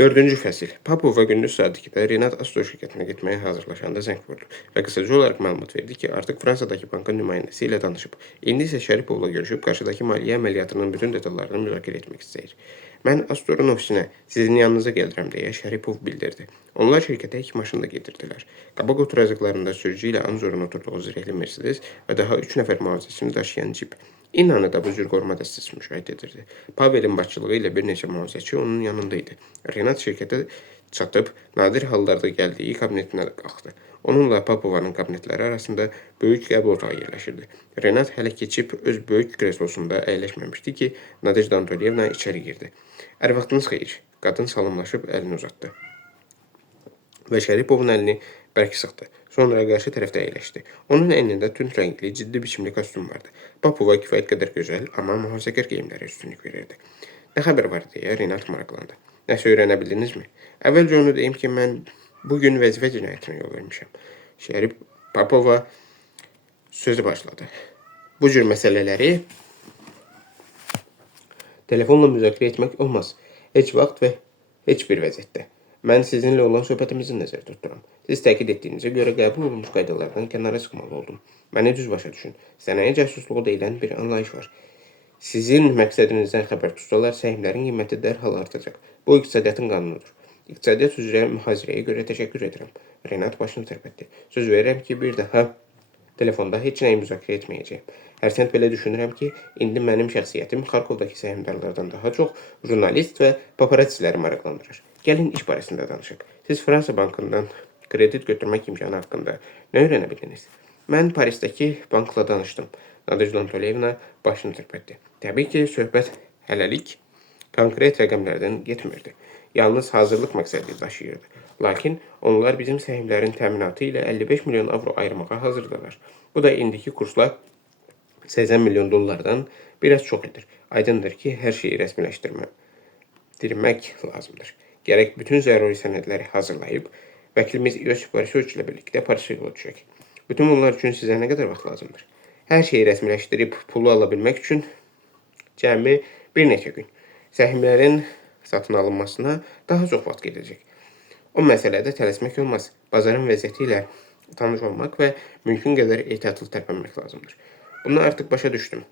4-cü fəsil. Papova gündüz saat 2-də Renat Astor şirkətinə getməyə hazırlaşanda zəng vurdu və qısaca olaraq məlumat verdi ki, artıq Fransadakı bankın nümayəndəsi ilə danışıb. İndi isə Şəripovla görüşüb qarşıdakı maliyyə əməliyyatının bütün detallarını müzakirə etmək istəyir. Mən Astorun ofisinə sizin yanınıza gəlirəm deyə Şəripov bildirdi. Onlar şirkətə 2 maşınla gedirdilər. Qabaq oturacaqlarında sürücü ilə Anzorun oturduğu zirehli Mercedes və daha 3 nəfər mühafizəçini daşıyan cip. İnnanı da bu cür qoruma dəstəsi müşahidə edirdi. Pavelin başçılığı ilə bir neçə mühafizəçi onun yanında idi. Renat şirkətə çatıb, nadir hallarda gəldiyi kabinetinə qalxdı. Onunla Papovanın kabinetləri arasında böyük qəbul otağı yerləşirdi. Renat hələ keçib öz böyük kreslosunda əyləşməmişdi ki, Nadejda Antolyevna içəri girdi. "Hər vaxtınız xeyir." Qadın salamlaşıb əlini uzatdı və Şəripovun əlini bərk sıxdı. Sonra qarşı tərəfdə əyləşdi. Onun əynində tünd rəngli, ciddi biçimli kostyum vardı. Papova kifayət qədər gözəl, amma mühafizəkar geyimlərə üstünlük verirdi. "Nə xəbər var?" deyə Renat maraqlandı. "Nəsə öyrənə bildinizmi?" "Əvvəlcə onu deyim ki, mən bugün vəzifə cinayətinə yol vermişəm." Şərif Papova sözü başladı. "Bu cür məsələləri telefonla müzakirə etmək olmaz. Heç vaxt və heç bir vəziyyətdə. Mən sizinlə olan söhbətimizi nəzərdə tuturam. Siz təkid etdiyinizə görə qəbul olunmuş qaydalardan kənara çıxmalı oldum. Məni düz başa düşün. Sənaye cəsusluğu deyilən bir anlayış var. Sizin məqsədinizdən xəbər tutsalar, səhmlərin qiyməti dərhal artacaq. Bu iqtisadiyyatın qanunudur. İqtisadiyyat üzrə mühazirəyə görə təşəkkür edirəm." Renat başını tərpətdi. "Söz verirəm ki, bir daha telefonda heç nəyi müzakirə etməyəcəyim. Hərsənd belə düşünürəm ki, indi mənim şəxsiyyətim Xarkovdakı səhmdarlardan daha çox jurnalist və paparatsiləri maraqlandırır. Gəlin iş barəsində danışaq. Siz Fransa bankından kredit götürmək imkanı haqqında nə öyrənə bildiniz?" "Mən Parisdəki bankla danışdım." Nadejda Antolyevna başını tərpətdi. "Təbii ki, söhbət hələlik konkret rəqəmlərdən getmirdi. Yalnız hazırlıq məqsədi daşıyırdı. Lakin onlar bizim səhmlərin təminatı ilə 55 milyon avro ayırmağa hazırdılar. Bu da indiki kursla 80 milyon dollardan biraz çox edir. Aydındır ki, hər şeyi rəsmiləşdirmək lazımdır. Gərək bütün zəruri sənədləri hazırlayıb, vəkilimiz Iosif Borisoviç ilə birlikdə Parisə yola düşək. Bütün bunlar üçün sizə nə qədər vaxt lazımdır?" "Hər şeyi rəsmiləşdirib pulu ala bilmək üçün cəmi bir neçə gün. Səhmlərin satın alınmasına daha çox vaxt gedəcək. O məsələdə tələsmək olmaz. Bazarın vəziyyəti ilə tanış olmaq və mümkün qədər ehtiyatlı tərpənmək lazımdır. Bunu artıq başa düşdüm.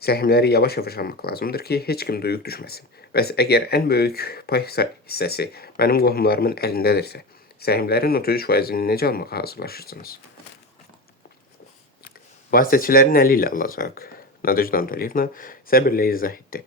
Səhmləri yavaş-yavaş almaq lazımdır ki, heç kim duyuq düşməsin. Bəs əgər ən böyük pay hissəsi mənim qohumlarımın əlindədirsə, səhmlərin 33%-ni necə almağa hazırlaşırsınız?" "Vasitəçilərin əli ilə alacaq." Nadejda Antolyevna səbirlə izah etdi.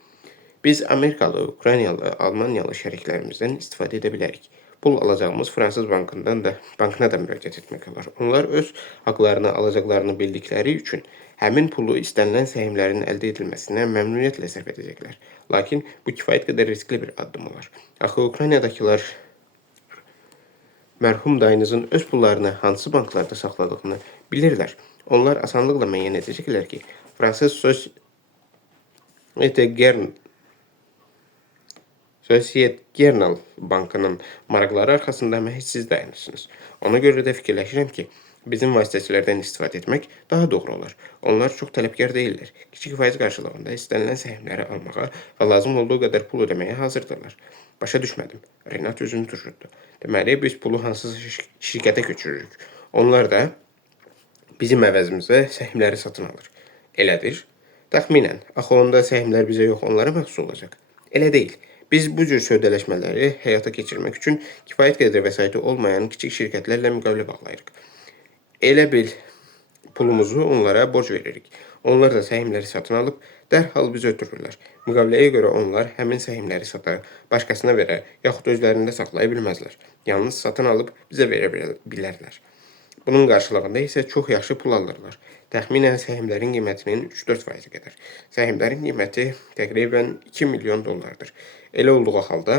"Biz Amerikalı, Ukraynalı, Almaniyalı şəriklərimizdən istifadə edə bilərik. Pul alacağımız fransız bankına da müraciət etmək olar. Onlar öz haqlarını alacaqlarını bildikləri üçün həmin pulu istənilən səhmlərin əldə edilməsinə məmnuniyyətlə sərf edəcəklər. Lakin bu kifayət qədər riskli bir addım olar. Axı Ukraynadakılar mərhum dayınızın öz pullarını hansı banklarda saxladığını bilirlər. Onlar asanlıqla müəyyən edəcəklər ki, fransız Societe Generale bankının maraqları arxasında məhz siz dayanırsınız. Ona görə də fikirləşirəm ki, bizim vasitəçilərdən istifadə etmək daha doğru olar. Onlar çox tələbkar deyirlər. Kiçik faiz qarşılığında istənilən səhmləri almağa və lazım olduğu qədər pul ödəməyə hazırdırlar." "Başa düşmədim." Renat özünü turşutdu. "Deməli, biz pulu hansısa şirkətə köçürürük. Onlar da bizim əvəzimizə səhmləri satın alır. Elədir?" "Təxminən. Axı onda səhmlər bizə yox, onlara məxsus olacaq." "Elə deyil. Biz bu cür sövdələşmələri həyata keçirmək üçün kifayət qədər vəsaiti olmayan kiçik şirkətlərlə müqavilə bağlayırıq. Elə bil pulumuzu onlara borc veririk. Onlar da səhmləri satın alıb dərhal bizi ötürürlər. Müqaviləyə görə onlar həmin səhmləri sata, başqasına verə, yaxud özlərində saxlaya bilməzlər. Yalnız satın alıb bizə verə bilərlər. Bunun qarşılığında isə çox yaxşı pul alırlar. Təxminən səhmlərin qiymətinin 3-4% qədər. Səhmlərin qiyməti təqribən 2 milyon dollardır. Elə olduğu halda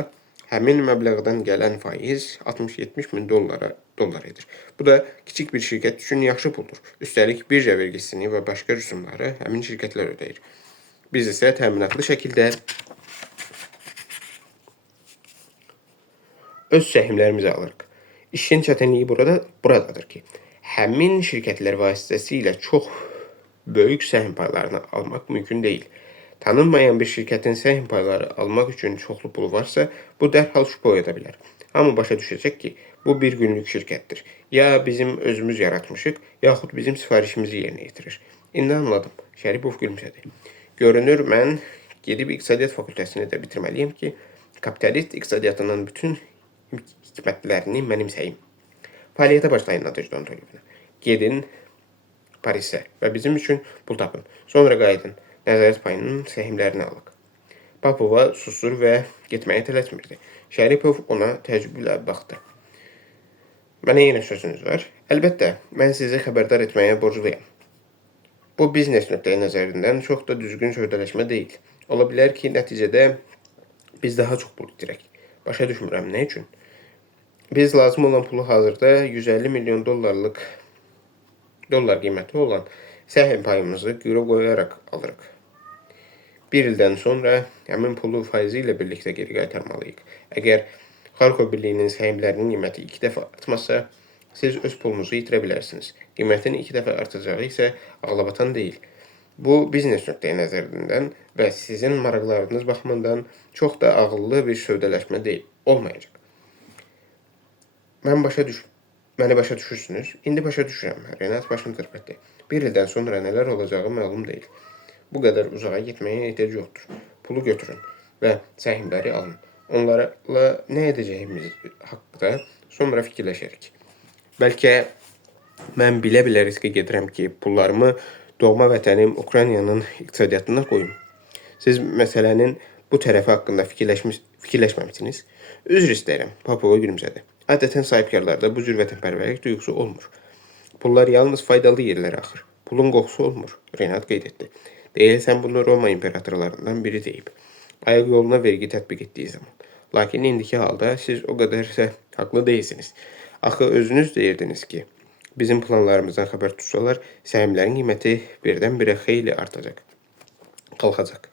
həmin məbləğdən gələn faiz 60-70 min dollar edir. Bu da kiçik bir şirkət üçün yaxşı puldur. Üstəlik birja vergisini və başqa rüsumları həmin şirkətlər ödəyir. Biz isə təminatlı şəkildə öz səhmlərimizi alırıq. İşin çətinliyi buradadır ki, həmin şirkətlər vasitəsilə çox böyük səhm paylarını almaq mümkün deyil. Tanınmayan bir şirketin səhm payları almaq üçün çoxlu pulu varsa, bu dərhal şübhə oyada bilər. Hamı başa düşəcək ki, bu bir günlük şirkətdir. Ya bizim özümüz yaratmışıq, yaxud bizim sifarişimizi yerinə yetirir. İndi anladım. Şəripov gülümsədi. Görünür, mən gedib İqtisadiyyat fakültəsini də bitirməliyim ki, kapitalist iqtisadiyyatının bütün hikmətlərini mənimsəyim. Fəaliyyətə başlayın Nadejda Antolyevna. Gedin Parisə və bizim üçün pul tapın. Sonra qayıdın. Nəzarət payının səhmlərini alıq. Papova susur və getməyə tələsmirdi. Şəripov ona təəccüblə baxdı. Mənə yenə sözünüz var. Əlbəttə, mən sizi xəbərdar etməyə borcluyam. Bu biznes nöqteyi nəzərindən çox da düzgün sövdələşmə deyil. Ola bilər ki, nəticədə biz daha çox pul itirək. Başa düşmürəm, nə üçün? Biz lazım olan pulu hazırda 150 milyon dollar qiyməti olan səhm payımızı qürə qoyaraq alırıq. Bir ildən sonra həmin pulu faizi ilə birlikdə geri qaytarmalıyıq. Əgər Xarkov Birliyinin səhmlərinin qiyməti 2 dəfə artmasa, siz öz pulunuzu itirə bilərsiniz. Qiymətin 2 dəfə artacağı isə ağlabatan deyil. Bu, biznes nöqteyi nəzərindən və sizin maraqlarınız baxımından çox da ağıllı bir sövdələşmə deyil, olmayacaq. Məni başa düşürsünüz? İndi başa düşürəm. Renat başını tərpətdi. Bir ildən sonra nələr olacağı məlum deyil. Bu qədər uzağa getməyə ehtiyac yoxdur. Pulu götürün və səhmləri alın. Onlarla nə edəcəyimiz haqqında sonra fikirləşərik. Bəlkə mən bilə-bilə riskə gedirəm ki, pullarımı doğma vətənim Ukraynanın iqtisadiyyatına qoyum. Siz məsələnin bu tərəfi haqqında fikirləşməmisiniz? Üzr istəyirəm, Papova gülümsədi. Adətən sahibkarlarda bu cür vətənpərvərlik duyğusu olmur. Pullar yalnız faydalı yerlərə axır. Pulun qoxusu olmur, Renat qeyd etdi. Deyilsən bunu Roma imperatorlarından biri deyib. Ayaq yoluna vergi tətbiq etdiyi zaman. Lakin indiki halda siz o qədərsə haqlı deyilsiniz. Axı özünüz deyirdiniz ki, bizim planlarımızdan xəbər tutsalar, səhmlərin qiyməti birdən-birə xeyli artacaq, qalxacaq.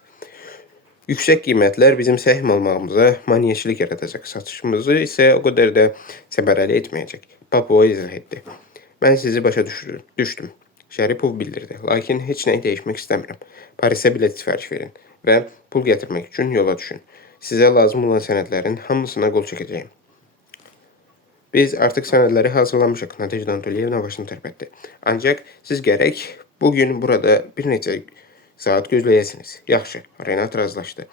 Yüksək qiymətlər bizim səhm almağımıza maneəçilik yaradacaq. Satışımızı isə o qədər də səmərəli etməyəcək. Papova izah etdi. Mən sizi başa düşdüm. Şəripov bildirdi. Lakin heç nəyi dəyişmək istəmirəm. Parisə bilet sifariş verin və pul gətirmək üçün yola düşün. Sizə lazım olan sənədlərin hamısına qol çəkəcəyim. Biz artıq sənədləri hazırlamışıq. Nadejda Antolyevna başını tərpətdi. Ancaq siz gərək bugün burada bir neçə saat gözləyəsiniz. Yaxşı, Renat razılaşdı.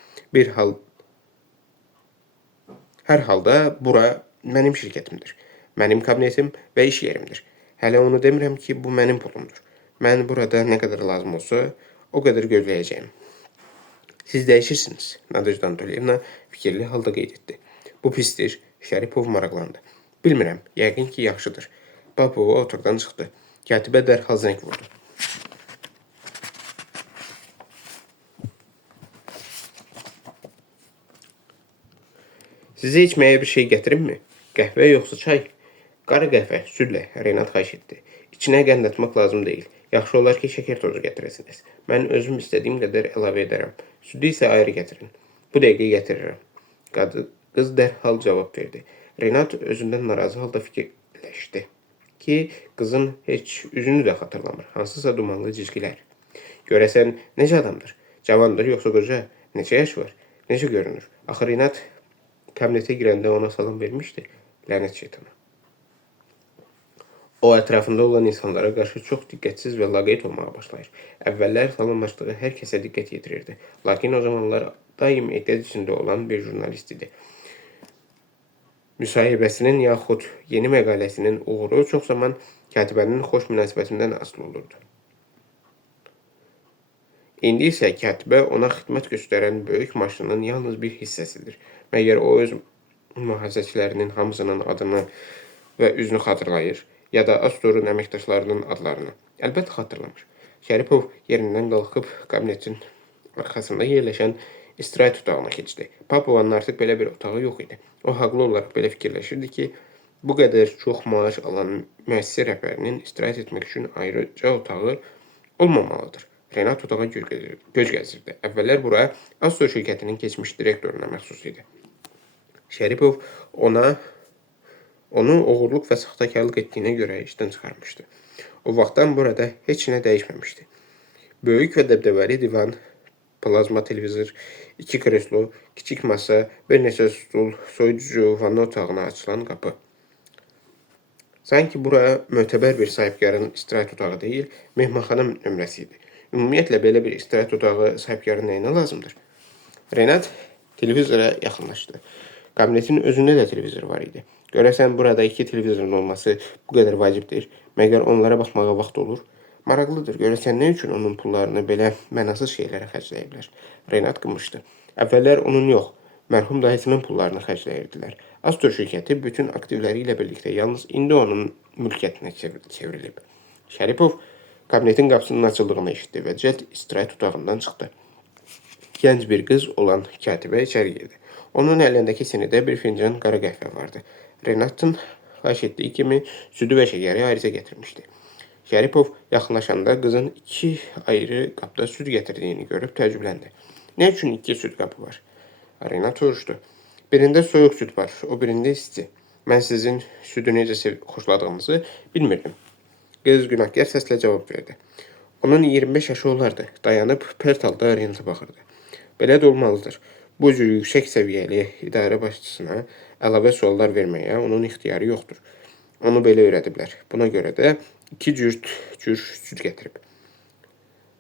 Hər halda bura mənim şirkətimdir. Mənim kabinetim və iş yerimdir. Hələ onu demirəm ki, bu mənim pulumdur. Mən burada nə qədər lazım olsa, o qədər gözləyəcəyim. Siz dəyişirsiniz, Nadejda Antolyevna fikirli halda qeyd etdi. Bu pisdir, Şəripov maraqlandı. Bilmirəm, yəqin ki, yaxşıdır. Papova oturdan çıxdı. Katibə dərhal zəng vurdu. Sizə içməyə bir şey gətirimmi? Qəhvə yoxsa çay? Qara qəhvə, südlə, Renat xahiş etdi. İçinə qənd atmaq lazım deyil. Yaxşı olar ki, şəkər tozu gətirəsiniz. Mən özüm istədiyim qədər əlavə edərəm. Südü isə ayrı gətirin. Bu dəqiqə gətirirəm. Qız dərhal cavab verdi. Renat özündən narazı halda fikirləşdi ki, qızın heç üzünü də xatırlamır. Hansısa dumanlı cizgilər. Görəsən, necə adamdır? Cavandır, yoxsa qoca? Neçə yaş var? Necə görünür? Axı Renat kabinetə girəndə ona salam vermişdi. Lənət şeytana. O, ətrafında olan insanlara qarşı çox diqqətsiz və laqeyd olmağa başlayır. Əvvəllər salamlaşdığı hər kəsə diqqət yetirirdi. Lakin o zamanlar daim ehtiyat içində olan bir jurnalist idi. Müsahibəsinin yaxud yeni məqaləsinin uğuru çox zaman katibənin xoş münasibətindən asılı olurdu. İndi isə katibə ona xidmət göstərən böyük maşının yalnız bir hissəsidir. Məgər o öz mühafizəçilərinin hamısının adını və üzünü xatırlayır, ya da Astorun əməkdaşlarının adlarını. Əlbəttə xatırlamır. Şəripov yerindən qalxıb kabinetin arxasında yerləşən istirahət otağına keçdi. Papovanın artıq belə bir otağı yox idi. O, haqlı olaraq belə fikirləşirdi ki, bu qədər çox maaş alan müəssisə rəhbərinin istirahət etmək üçün ayrıca otağı olmamalıdır. Renat otağa göz gəzdirdi. Əvvəllər bura Astor şirkətinin keçmiş direktoruna məxsus idi. Şəripov onu oğurluq və saxtakarlıq etdiyinə görə işdən çıxarmışdı. O vaxtdan burada heç nə dəyişməmişdi. Böyük və dəbdəbəli divan plazma televizor, 2 kreslo, kiçik masa, bir neçə stul, soyuducu, vanna otağına açılan qapı. Sanki bura mötəbər bir sahibkarın istirahət otağı deyil, mehmanxana nömrəsi idi. Ümumiyyətlə, belə bir istirahət otağı sahibkarın nəyinə lazımdır? Renat televizora yaxınlaşdı. Kabinetin özündə də televizor var idi. Görəsən burada 2 televizorun olması bu qədər vacibdir. Məgər onlara baxmağa vaxt olur? Maraqlıdır. Görəsən nə üçün onun pullarını belə mənasız şeylərə xərcləyirlər? Renat qımışdı. Əvvəllər onun yox, mərhum dayısının pullarını xərcləyirdilər. Astor şirkəti bütün aktivləri ilə birlikdə yalnız indi onun mülkiyyətinə çevrilib. Şəripov kabinetin qapısının açıldığını eşitdi və cəld istirahət otağından çıxdı. Gənc bir qız olan katibə içəri girdi. Onun əlindəki sinədə bir fincan qara qəhvə vardı. Renatın xahiş etdiyi kimi südü və şəkəri ayrıca gətirmişdi. Şəripov yaxınlaşanda qızın 2 ayrı qapda süd gətirdiyini görüb təəccübləndi. Nə üçün 2 süd qapı var? Renat soruşdu. Birində soyuq süd var, o birində isti. Mən sizin südü necə xoşladığınızı bilmirdim. Qız günahkar səslə cavab verdi. Onun 25 yaşı olardı. Dayanıb pərt halda Renata baxırdı. Belə də olmalıdır. Bu cür yüksək səviyyəli idarə başçısına əlavə suallar verməyə onun ixtiyarı yoxdur. Onu belə öyrədiblər. Buna görə də 2 cür süd gətirib.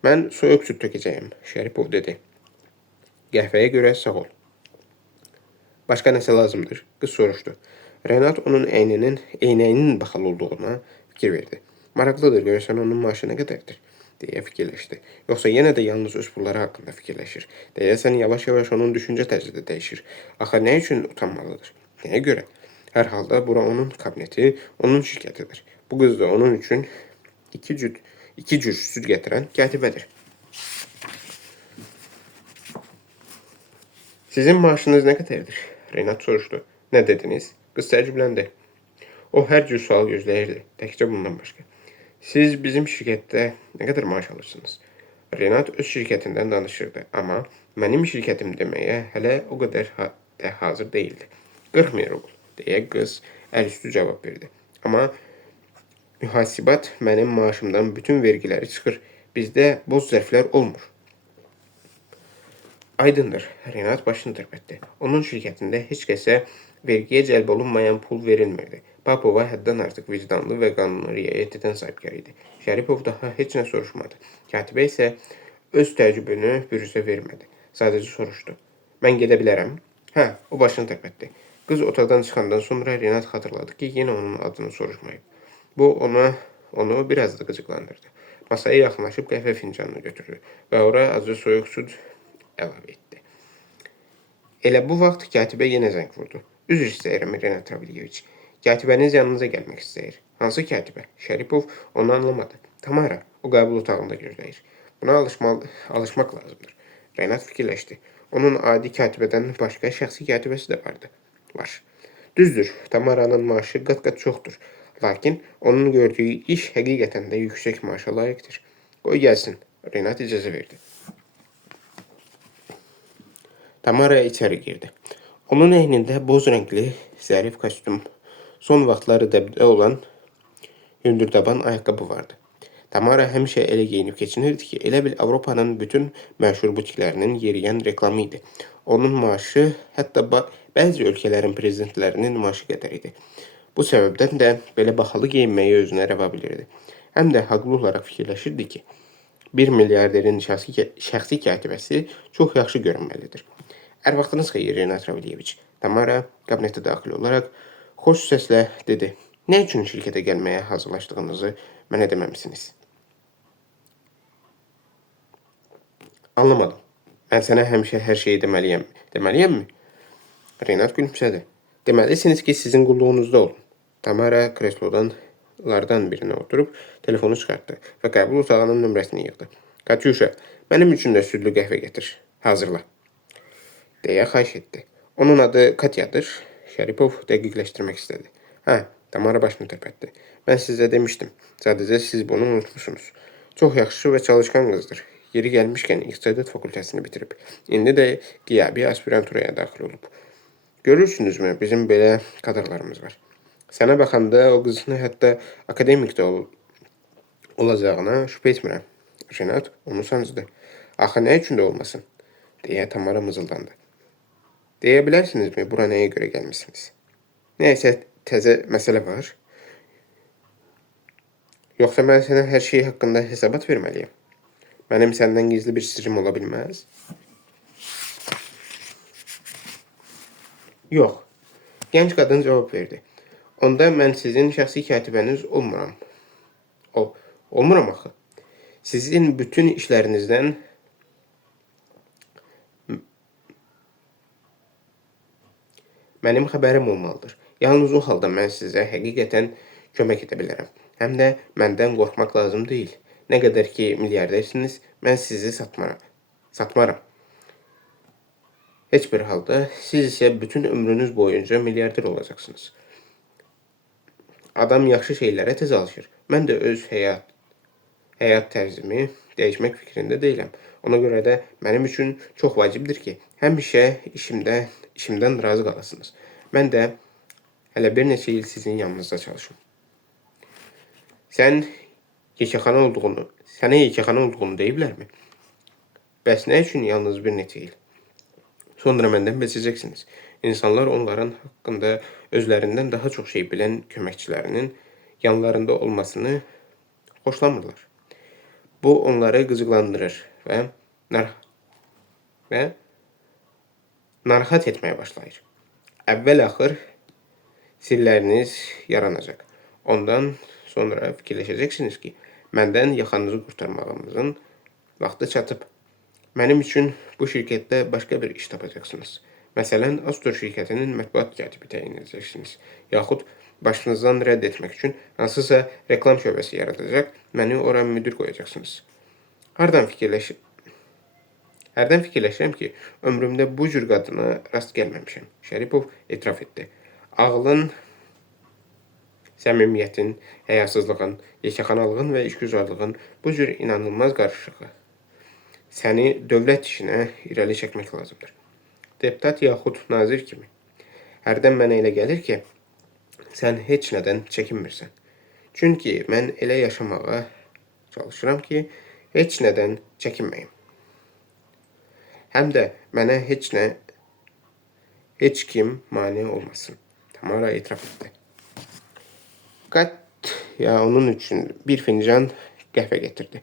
Mən soyuq süd tökəcəyim, Şəripov dedi. Qəhvəyə görə sağ ol. Başqa nəsə lazımdır? Qız soruşdu. Renat onun eynəyinin baxal olduğuna fikir verdi. Maraqlıdır, görəsən onun maaşı nə qədərdir? Deyə fikirləşdi. Yoxsa yenə də yalnız öz pulları haqqında fikirləşir. Deyəsən yavaş-yavaş onun düşüncə tərzi də dəyişir. Axı nə üçün utanmalıdır? Nəyə görə? Hər halda bura onun kabineti, onun şirkətidir. Bu qız da onun üçün 2 cür süd gətirən katibədir. Sizin maaşınız nə qədərdir? Renat soruşdu. Nə dediniz? Qız təəccübləndi. O hər cür sual gözləyirdi. Təkcə bundan başqa. Siz bizim şirkətdə nə qədər maaş alırsınız? Renat öz şirkətindən danışırdı, amma mənim şirkətim deməyə hələ o qədər də hazır deyildi. 40.000 rubl, deyə qız əlüstü cavab verdi. Amma mühasibat mənim maaşımdan bütün vergiləri çıxır. Bizdə boz zərflər olmur. Aydındır, Renat başını tərpətdi. Onun şirkətində heç kəsə vergiyə cəlb olunmayan pul verilmirdi. Papova həddən artıq vicdanlı və qanuna riayət edən sahibkar idi. Şəripov daha heç nə soruşmadı. Katibə isə öz təəccübünü bürüzə vermədi. Sadəcə soruşdu. Mən gedə bilərəm? Hə, o başını tərpətdi. Qız otaqdan çıxandan sonra Renat xatırladı ki, yenə onun adını soruşmayıb. Bu onu biraz da qıcıqlandırdı. Masaya yaxınlaşıb qəhvə fincanını götürdü və ora azca soyuq süd əlavə etdi. Elə bu vaxt katibə yenə zəng vurdu. Üzr istəyirəm, Renat Travilyeviç. Katibəniz yanınıza gəlmək istəyir. Hansı katibə? Şəripov onu anlamadı. Tamara, o qəbul otağında gözləyir. Buna alışmaq lazımdır. Renat fikirləşdi. Onun adi katibədən başqa şəxsi katibəsi də var. Düzdür, Tamaranın maaşı qat-qat çoxdur. Lakin onun gördüyü iş həqiqətən də yüksək maaşa layiqdir. Qoy gəlsin. Renat icazə verdi. Tamara içəri girdi. Onun əynində boz rəngli zərif kostyum, son vaxtları dəbdə olan hündürdaban ayaqqabı vardı. Tamara həmişə elə geyinib keçinirdi ki, elə bil Avropanın bütün məşhur butiklərinin yeriyən reklamı idi. Onun maaşı hətta bəzi ölkələrin prezidentlərinin maaşı qədər idi. Bu səbəbdən də belə baxalı geyinməyi özünə rəva bilirdi. Həm də haqlı olaraq fikirləşirdi ki, bir milyarderin şəxsi katibəsi çox yaxşı görünməlidir. Hər vaxtınız xeyir, Renat Travilyeviç. Tamara kabinetə daxil olaraq xoş səslə dedi. Nə üçün şirkətə gəlməyə hazırlaşdığınızı mənə deməmisiniz? Anlamadım. Mən sənə həmişə hər şeyi deməliyəm. Deməliyəmmi? Renat gülümsədi. Deməlisiniz ki, sizin qulluğunuzda olun. Tamara kreslolardan birinə oturub telefonu çıxartdı və qəbul otağının nömrəsini yığdı. Katyuşa, mənim üçün də südlü qəhvə gətir. Hazırla. Deyə xahiş etdi. Onun adı Katyadır. Şəripov dəqiqləşdirmək istədi. Hə, Tamara başını tərpətdi. Mən sizə demişdim. Sadəcə siz bunu unutmuşsunuz. Çox yaxşı və çalışqan qızdır. Yeri gəlmişkən İqtisadiyyat fakültəsini bitirib. İndi də qiyabi aspiranturaya daxil olub. Görürsünüzmü, bizim belə kadrlarımız var. Sənə baxanda o qızın hətta akademik də olacağına şübhə etmirəm. Renat onu sancdı. Axı nə üçün də olmasın? deyə Tamara mızıldandı. Deyə bilərsinizmi, bura nəyə görə gəlmisiniz? Nəysə təzə məsələ var. Yoxsa mən sənə hər şey haqqında hesabat verməliyəm. Mənim səndən gizli bir sirrim ola bilməz. Yox. Gənc qadın cavab verdi. Onda mən sizin şəxsi katibəniz olmuram. Olmuram axı. Sizin bütün işlərinizdən mənim xəbərim olmalıdır. Yalnız o halda mən sizə həqiqətən kömək edə bilərəm. Həm də məndən qorxmaq lazım deyil. Nə qədər ki milyardersiniz, mən sizi satmaram. Heç bir halda siz isə bütün ömrünüz boyunca milyarder olacaqsınız. Adam yaxşı şeylərə tez alışır. Mən də öz həyat tərzimi dəyişmək fikrində deyiləm. Ona görə də mənim üçün çox vacibdir ki, həmişə işimdən razı qalasınız. Mən də hələ bir neçə il sizin yanınızda çalışım. Sənə yekəxana olduğunu deyiblərmi? Bəs nə üçün yalnız bir neçə il? Sonra məndən bezəcəksiniz. İnsanlar onların haqqında özlərindən daha çox şey bilən köməkçilərinin yanlarında olmasını xoşlamırlar. Bu onları qıcıqlandırır və narahat etməyə başlayır. Əvvəl-axır sirləriniz yaranacaq. Ondan sonra fikirləşəcəksiniz ki, məndən yaxanızı qurtarmağımızın vaxtı çatıb. Mənim üçün bu şirkətdə başqa bir iş tapacaqsınız. Məsələn, Astor şirkətinin mətbuat katibi təyin edəcəksiniz. Yaxud başınızdan rədd etmək üçün hansısa reklam şöbəsi yaradacaq, məni ora müdir qoyacaqsınız. Hərdən fikirləşirəm ki, ömrümdə bu cür qadına rast gəlməmişəm. Şəripov etiraf etdi. Ağlın, səmimiyyətin, həyasızlığın, yekəxanalığın və işgüzarlığın bu cür inanılmaz qarışığı. Səni dövlət işinə irəli çəkmək lazımdır. Deputat yaxud nazir kimi. Hərdən mənə elə gəlir ki, sən heç nədən çəkinmirsən. Çünki mən elə yaşamağa çalışıram ki, heç nədən çəkinməyim. Həm də mənə heç kim mane olmasın. Tamara etiraf etdi. Katya onun üçün bir fincan qəhvə getirdi.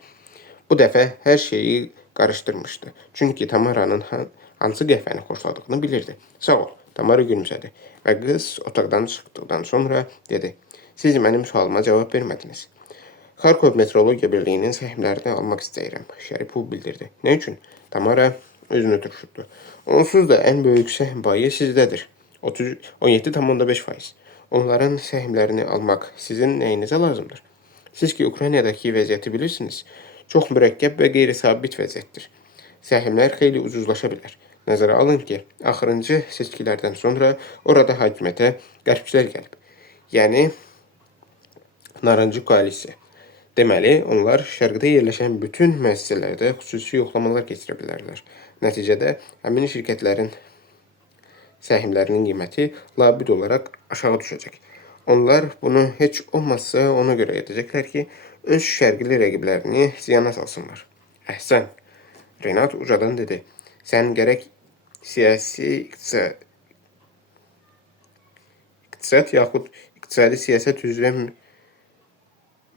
Bu dəfə hər şeyi qarışdırmışdı. Çünki Tamaranın hansı qəhvəni xoşladığını bilirdi. Sağ ol, Tamara gülümsədi və qız otaqdan çıxdıqdan sonra dedi. Siz mənim sualıma cavab vermədiniz. Xarkov Meteorologiya Birliyinin səhmlərini almaq istəyirəm, Şəripov bildirdi. Nə üçün? Tamara özünü turşutdu. Onsuz da ən böyük səhm payı sizdədir. 17,5%. Onların səhmlərini almaq sizin nəyinizə lazımdır? Siz ki, Ukraynadakı vəziyyəti bilirsiniz. Çox mürəkkəb və qeyri-sabit vəziyyətdir. Səhmlər xeyli ucuzlaşa bilər. Nəzərə alın ki, axırıncı seçkilərdən sonra orada hakimiyyətə qərbçilər gəlib. Yəni, narıncı koalisiya. Deməli, onlar şərqdə yerləşən bütün müəssisələrdə xüsusi yoxlamalar keçirə bilərlər. Nəticədə, həmin şirkətlərin səhmlərinin qiyməti labid olaraq aşağı düşəcək. Onlar bunu heç olmazsa ona görə edəcəklər ki, öz şərqli rəqiblərini ziyana salsınlar. Əhsən, Renat ucadan dedi. Sən gərək siyasi iqtisad yaxud iqtisadi siyasət üzrə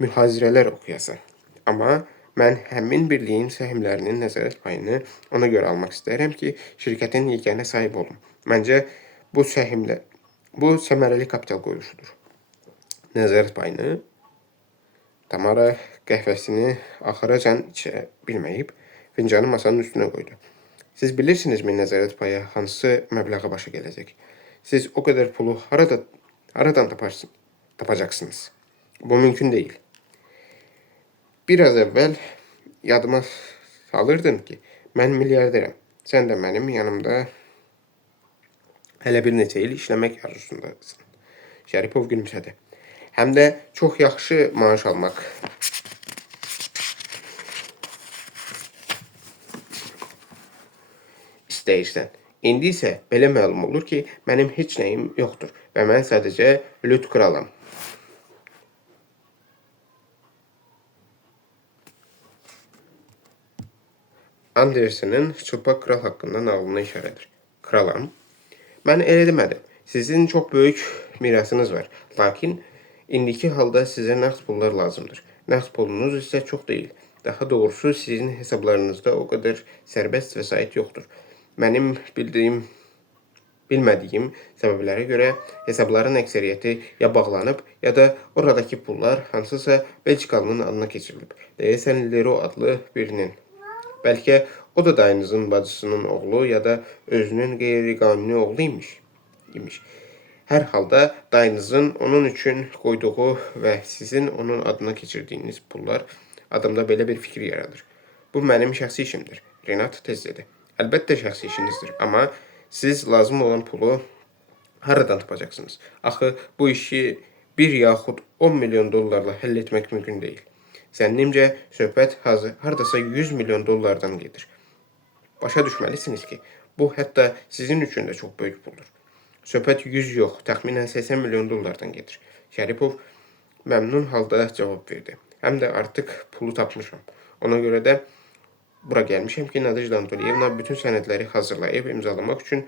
mühazirələr oxuyasan. Amma mən həmin birliyin səhmlərinin nəzarət payını ona görə almaq istəyirəm ki, şirkətin yeganə sahib olum. Məncə, bu səmərəli kapital qoyuluşudur. Nəzarət payını Tamara qəhvəsini axıracan içə bilməyib, fincanı masanın üstünə qoydu. Siz bilirsinizmi nəzarət payı hansı məbləğə başa gələcək? Siz o qədər pulu haradan tapacaqsınız? Bu mümkün deyil. Biraz əvvəl yadıma salırdın ki, mən milyarderəm. Sən də mənim yanımda hələ bir neçə il işləmək arzusundasın. Şəripov gülümsədi. Həm də çox yaxşı maaş almaq istəyirsən. İndi isə belə məlum olur ki, mənim heç nəyim yoxdur və mən sadəcə lüt kralam. Andersen'in Çılpaq Kral haqqında nağılına işarədir. Kralam, mən elə demədim. Sizin çox böyük mirasınız var. Lakin indiki halda sizə nəqd pullar lazımdır. Nəqd pulunuz isə çox deyil. Daha doğrusu sizin hesablarınızda o qədər sərbəst vəsait yoxdur. Mənim bilmədiyim səbəblərə görə hesabların əksəriyyəti ya bağlanıb, ya da oradakı pullar hansısa Belçikalının adına keçirilib. Deyəsən Lero adlı birinin. Bəlkə o da dayınızın bacısının oğlu ya da özünün qeyri-qanuni oğlu imiş. Hər halda dayınızın onun üçün qoyduğu və sizin onun adına keçirdiyiniz pullar adamda belə bir fikir yaradır. Bu mənim şəxsi işimdir, Renat tez dedi. Əlbəttə şəxsi işinizdir, amma siz lazım olan pulu haradan tapacaqsınız? Axı bu işi 1 yaxud 10 milyon dollarla həll etmək mümkün deyil. Zənnimcə söhbət hardasa 100 milyon dollardan gedir. Başa düşməlisiniz ki, bu hətta sizin üçün də çox böyük puldur. Söhbət 100 yox, təxminən 80 milyon dollardan gedir. Şəripov məmnun halda cavab verdi. Həm də artıq pulu tapmışam. Ona görə də bura gəlmişəm ki, Nadejda Antoliyevna bütün sənədləri hazırlayıb imzalamaq üçün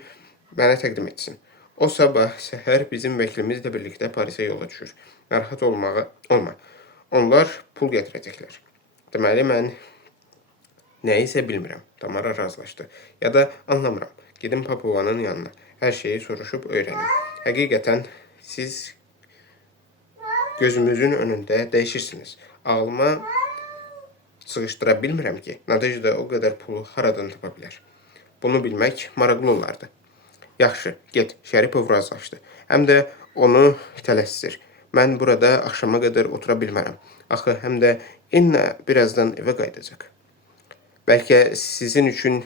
mənə təqdim etsin. O sabah səhər bizim vəkilimizlə birlikdə Parisə yola düşür. Narahat olma. Onlar pul gətirəcəklər. Deməli, mən nəyisə bilmirəm. Tamara razılaşdı. Ya da anlamıram. Gedim Papovanın yanına. Hər şeyi soruşub öyrənim. Həqiqətən siz gözümüzün önündə dəyişirsiniz. Ağlıma sığışdıra bilmirəm ki, Nadejda o qədər pulu haradan tapa bilər. Bunu bilmək maraqlı olardı. Yaxşı, get, Şəripov razılaşdı. Həm də onu tələssir. Mən burada axşama qədər otura bilmərəm. Axı, həm də İnna birazdan evə qayıdacaq. Bəlkə sizin üçün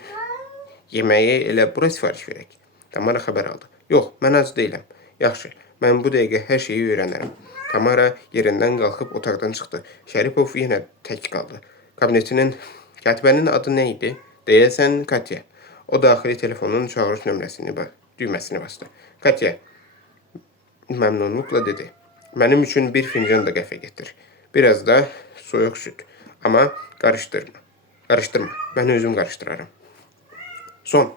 yeməyi elə bura sifariş verək. Tamara xəbər aldı. Yox, mən ac deyiləm. Yaxşı, mən bu dəqiqə hər şeyi öyrənərəm. Tamara yerindən qalxıb otaqdan çıxdı. Şəripov yenə tək qaldı. Katibənin adı nə idi? Deyəsən Katya. O daxili telefonun çağırış düyməsini bastı. Katya məmnunluqla dedi. Mənim üçün bir fincan da qəhvə getir. Biraz da soyuq süd. Amma qarışdırma. Mən özüm qarışdıraram. Son.